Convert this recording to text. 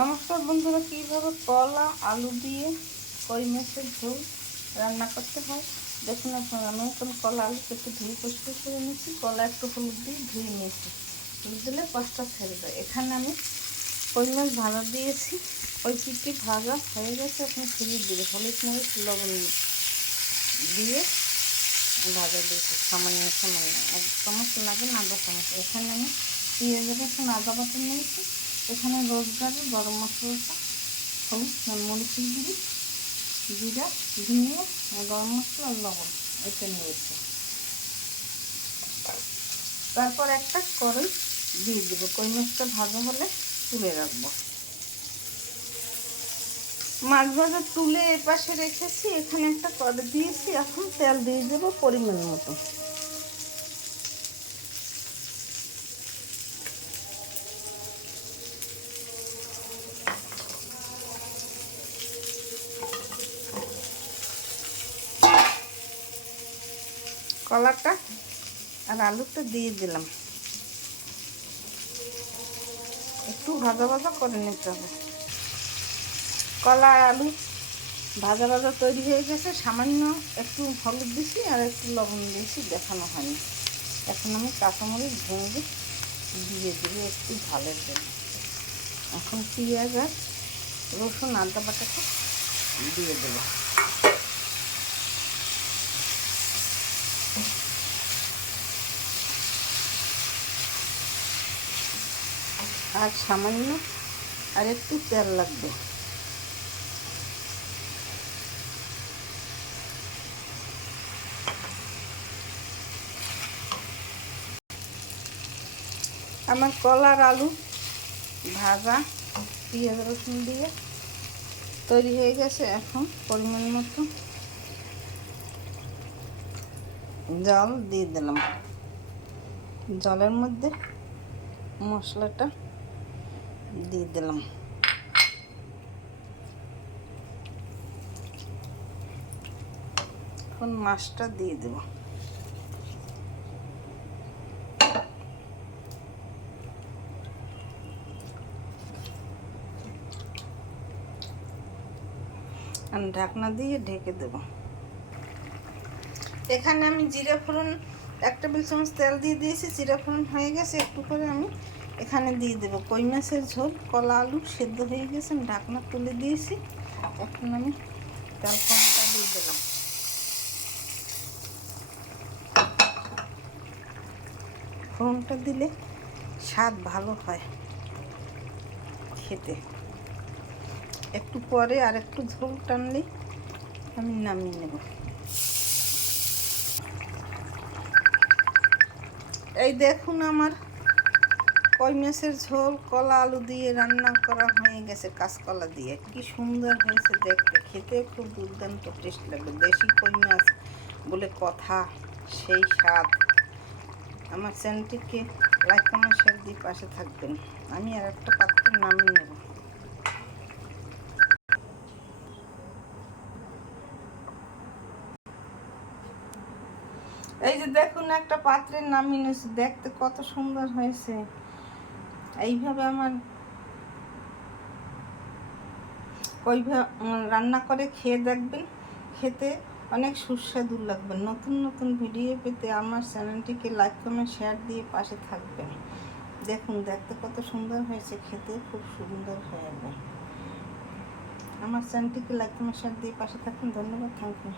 নমস্কার বন্ধুরা, কীভাবে কলা আলু দিয়ে কই মাছের ঝোল রান্না করতে হয় দেখুন আপনারা। আমি এখন কলা আলুকে একটু ধুয়ে পরিষ্কার করে নিয়েছি। কলা একটু হলুদ দিয়ে ধুয়ে নিয়েছি। হলুদ দিলে পাঁচটা ছেড়ে দেয়। এখানে আমি কই মাছ ভাজা দিয়েছি। ওই পিঠে ভাজা হয়ে গেছে, আপনি ফিরিয়ে দেবে। হলুদ মরিচ লবণ দিয়ে ভাজা দিয়েছি সামান্য সামান্য, 1 চামচ লাগে না, 2 চামচ। এখানে আমি পেঁয়াজ রসুন আদা বাটা নিয়েছি। এখানে রোজগার গরম মশলাটা, হলুদ মরিচের গুঁড়ি, জিরা, ধনিয়া, গরম মশলা আর লবণ এটা নিয়েছি। তারপর একটা কড়াই দিয়ে দেবো। কই মাছটা ভাজা হলে তুলে রাখবো। মাছ ভাজা তুলে এপাশে রেখেছি। এখানে একটা কড়াই দিয়েছি। এখন তেল দিয়ে দেবো পরিমাণ মতো। কলাটা আর আলুটা দিয়ে দিলাম। একটু ভাজা ভাজা করে নিতে হবে। কলা আর আলু ভাজা ভাজা তৈরি হয়ে গেছে। সামান্য একটু হলুদ দিয়েছি আর একটু লবণ দিয়েছি, দেখানো হয়নি। এখন আমি কাঁচামরিচ ভেঙে দিয়ে দেবো একটু ঝালের জন্য। এখন পেঁয়াজ আর রসুন আদা বাটাটা দিয়ে দেবো। আর সামান্য আর একটু তেল লাগবে। আমার কলার আলু ভাজা পেঁয়াজ রসুন দিয়ে তৈরি হয়ে গেছে। এখন পরিমাণ মতো জল দিয়ে দিলাম। জলের মধ্যে মশলাটা দিয়ে দিলাম। এখন মাছটা দিয়ে দেব। আর ঢাকনা দিয়ে ঢেকে দেব। এখানে আমি জিরা ফোড়ন 1 টেবিল চামচ তেল দিয়ে দিয়েছি। জিরা ফোড়ন হয়ে গেছে, একটু করে আমি এখানে দিয়ে দেবো কই মাছের ঝোল। কলা আলু সেদ্ধ হয়ে গেছে, আমি ঢাকনা তুলে দিয়েছি। এখন আমি তেল ফোড়নটা দিয়ে দিলাম। ফোড়নটা দিলে স্বাদ ভালো হয় খেতে। একটু পরে আর একটু ঝোল টানলে আমি নামিয়ে নেব। এই দেখুন, আমার কই মাছের ঝোল কলা আলু দিয়ে রান্না করা হয়ে গেছে। কাঁচকলা দিয়ে কি সুন্দর হয়েছে দেখতে, খেতে খুব দুর্দান্ত টেস্ট লাগবে। দেশি কই মাছ বলে কথা, সেই স্বাদ। আমার চ্যানেলটিকে লাইক কমেন্ট শেয়ার দিয়ে পাশে থাকবেন। আমি আর একটা পাত্রে নামিয়ে নেব। এই যে দেখুন, একটা পাত্রে নামিয়ে নিয়েছি। দেখতে কত সুন্দর হয়েছে। এইভাবে আমার রান্না করে খেয়ে দেখবেন, খেতে অনেক সুস্বাদু লাগবে। নতুন নতুন ভিডিও পেতে আমার চ্যানেলটিকে লাইক কমেন্ট শেয়ার দিয়ে পাশে থাকবেন। দেখুন দেখতে কত সুন্দর হয়েছে, খেতে খুব সুন্দর হয়ে যাবে। আমার চ্যানেলটিকে লাইক কমেন্ট শেয়ার দিয়ে পাশে থাকবেন। ধন্যবাদ, থ্যাংক ইউ।